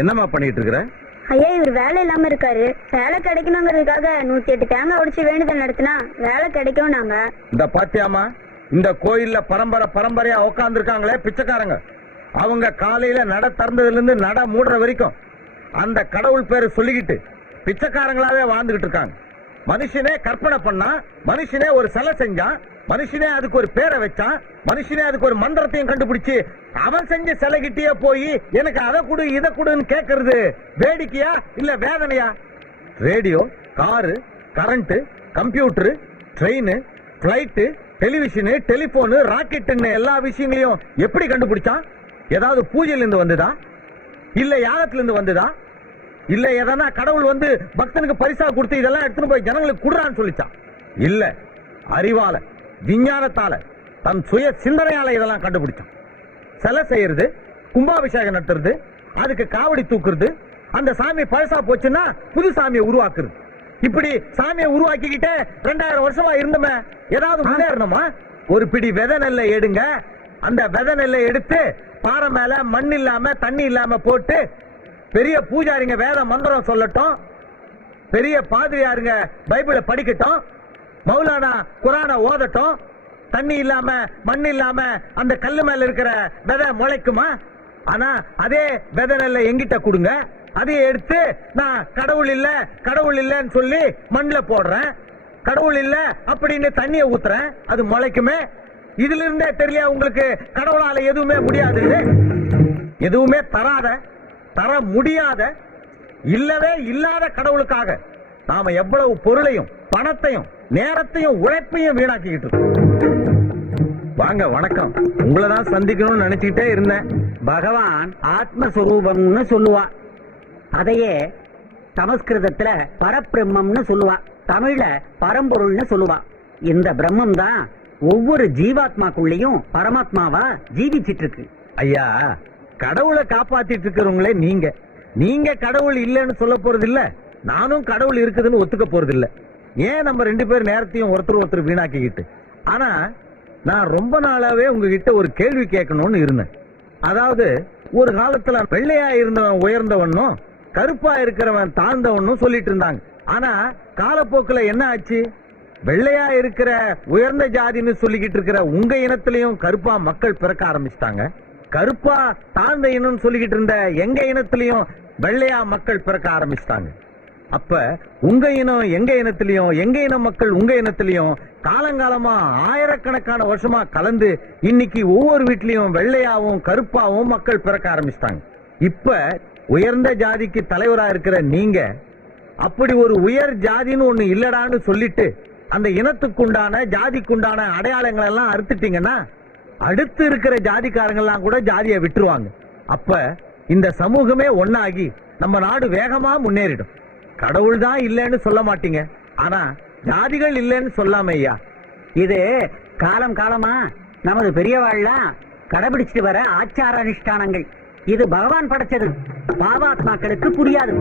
என்னம்மா பண்ணிட்டு இருக்கிற? ஐயா, இவர் வேலை இல்லாம இருக்காரு. வேலை கிடைக்கணுங்கிறதுக்காக 108 தேங்காய் உடைச்சு வேண்டுதல் நடத்தினா வேலை கிடைக்கும். நாங்க இந்த பாத்தியாமா, இந்த கோயில்ல பரம்பரையா உட்கார்ந்து இருக்காங்களே பிச்சைக்காரங்க, அவங்க காலையில நட திறந்ததுல இருந்து நட மூடுற வரைக்கும் அந்த கடவுள் பேரு சொல்லிக்கிட்டு பிச்சைக்காரங்களாவே வாழ்ந்துகிட்டு இருக்காங்க. மனுஷனே கற்பனை பண்ணா, மனுஷனே ஒரு சிலை செஞ்சான், மனுஷனே அதுக்கு ஒரு பேரை வச்சான், மனுஷனே அதுக்கு ஒரு மந்திரத்தையும் கண்டுபிடிச்சு அவன் செஞ்ச சிலைகிட்டே போய் எனக்கு அதை கொடு இதை கொடுன்னு கேட்கறது வேடிக்கையா இல்ல வேதனையா? Radio, car, current, computer, train, flight, television, telephone, ராக்கெட்டுன்னு எல்லா விஷயங்களையும் எப்படி கண்டுபிடிச்சான்? ஏதாவது பூஜையில இருந்து வந்ததா? இல்ல யாகத்துல இருந்து வந்ததா? இல்ல எதனா கடவுள் வந்து பக்தனுக்கு பரிசா கொடுத்து இதெல்லாம் எடுத்துன்னு போய் ஜனங்களுக்கு குடுறான்னு சொல்லிச்சான்? இல்ல, அறிவால, விஞ்ஞானத்தால, தன் சுய சிந்தனையால இதெல்லாம் கண்டுபிடிச்சான். சிலை செய்யறது, கும்பாபிஷேகம் நடத்துறது, அதுக்கு காவடி தூக்குறது, அந்த சாமி பழசா போச்சுன்னா புது சாமியை உருவாக்குறது. இப்படி சாமியை உருவாக்கிக்கிட்டே 2000 வருஷமா இருந்தோமே, ஏதாவது முன்னேறணுமா? ஒரு பிடி விதை நெல்லை எடுங்க, அந்த விதை நெல்லை எடுத்து பாறை மேல மண் இல்லாம தண்ணி இல்லாம போட்டு பெரிய பூஜாரிங்க வேத மந்திரம் சொல்லட்டும், பெரிய பாதிரியாருங்க பைபிளை படிக்கட்டும், மௌலானா குரானை ஓதட்டும், தண்ணி இல்லாம மண் இல்லாம அந்த கல்லு மேல இருக்கிற விதை முளைக்குமா? ஆனா அதே விதை நெல்லை எங்கிட்ட கொடுங்க, அதை எடுத்து நான் கடவுள் இல்லன்னு சொல்லி மண்ல போடுறேன், கடவுள் இல்ல அப்படின்னு தண்ணியை ஊத்துறேன், அது முளைக்குமே? இதுல இருந்தே தெரியல உங்களுக்கு கடவுளால எதுவுமே முடியாது, எதுவுமே தர முடியாத, இல்லவே இல்லாத கடவுளுக்காக நாம எவ்வளவு பொருளையும் பணத்தையும் நேரத்தையும் உழைப்பையும் வீணாக்கிட்டு இருக்கோம். வாங்க, வணக்கம். உங்களதான் சந்திக்கணும்னு நினைச்சுக்கிட்டே இருந்தேன். பகவான் ஆத்மஸ்வரூபம்னு சொல்லுவா, அதையே சமஸ்கிருதத்துல பரபிரம்மம்னு சொல்லுவா, தமிழ்ல பரம்பொருள்னு சொல்லுவா. இந்த பிரம்மம் தான் ஒவ்வொரு ஜீவாத்மாக்குள்ளேயும் பரமாத்மாவா ஜீவிச்சிட்டு இருக்கு. ஐயா, கடவுளை காப்பாத்திட்டு இருக்கிறவங்களே நீங்க கடவுள் இல்லன்னு சொல்ல போறது இல்ல, நானும் கடவுள் இருக்குதுன்னு ஒத்துக்க போறது இல்ல. ஏன் நம்ம 2 பேர் நேரத்தையும் ஒருத்தர் வீணாக்கிக்கிட்டு? ஆனா நான் ரொம்ப நாளாவே உங்ககிட்ட ஒரு கேள்வி கேட்கணும்னு இருந்தேன். அதாவது, ஒரு காலத்துல வெள்ளையா இருந்தவன் உயர்ந்தவனும் கருப்பா இருக்கிறவன் தாழ்ந்தவனும் சொல்லிட்டு இருந்தாங்க. ஆனா காலப்போக்கில் என்ன ஆச்சு? வெள்ளையா இருக்கிற உயர்ந்த ஜாதின்னு சொல்லிக்கிட்டு இருக்கிற உங்க இனத்திலையும் கருப்பா மக்கள் பிறக்க ஆரம்பிச்சிட்டாங்க. கருப்பா தாழ்ந்த இனம் சொல்லிக்கிட்டு இருந்த எங்க இனத்திலையும் வெள்ளையா மக்கள் பிறக்க ஆரம்பிச்சிட்டாங்க. அப்ப உங்க இனம் எங்க இனத்திலையும், எங்க இன மக்கள் உங்க இனத்திலையும் காலங்காலமா ஆயிரக்கணக்கான வருஷமா கலந்து இன்னைக்கு ஒவ்வொரு வீட்லயும் வெள்ளையாவும் கருப்பாவும் மக்கள் பிறக்க ஆரம்பிச்சிட்டாங்க. இப்ப உயர்ந்த ஜாதிக்கு தலைவரா இருக்கிற நீங்க அப்படி ஒரு உயர் ஜாதின்னு ஒண்ணு இல்லடான்னு சொல்லிட்டு அந்த இனத்துக்குண்டான ஜாதிக்குண்டான அடையாளங்கள் எல்லாம் அறுத்துட்டீங்கன்னா அடுத்து இருக்கிற ஜாதிக்காரங்க எல்லாம் கூட ஜாதியை விட்டுருவாங்க. அப்ப இந்த சமூகமே ஒன்னாகி நம்ம நாடு வேகமா முன்னேறிடும். கடவுள் தான் இல்லைன்னு சொல்ல மாட்டீங்க, ஆனா ஜாதிகள் இல்லைன்னு சொல்லாம ஐயா. இது காலம் காலமா நமது பெரியவாழ்லாம் கடைபிடிச்சிட்டு வர ஆச்சார அனுஷ்டானங்கள். இது பகவான் படைச்சது, பாவாத்மாக்களுக்கு புரியாது.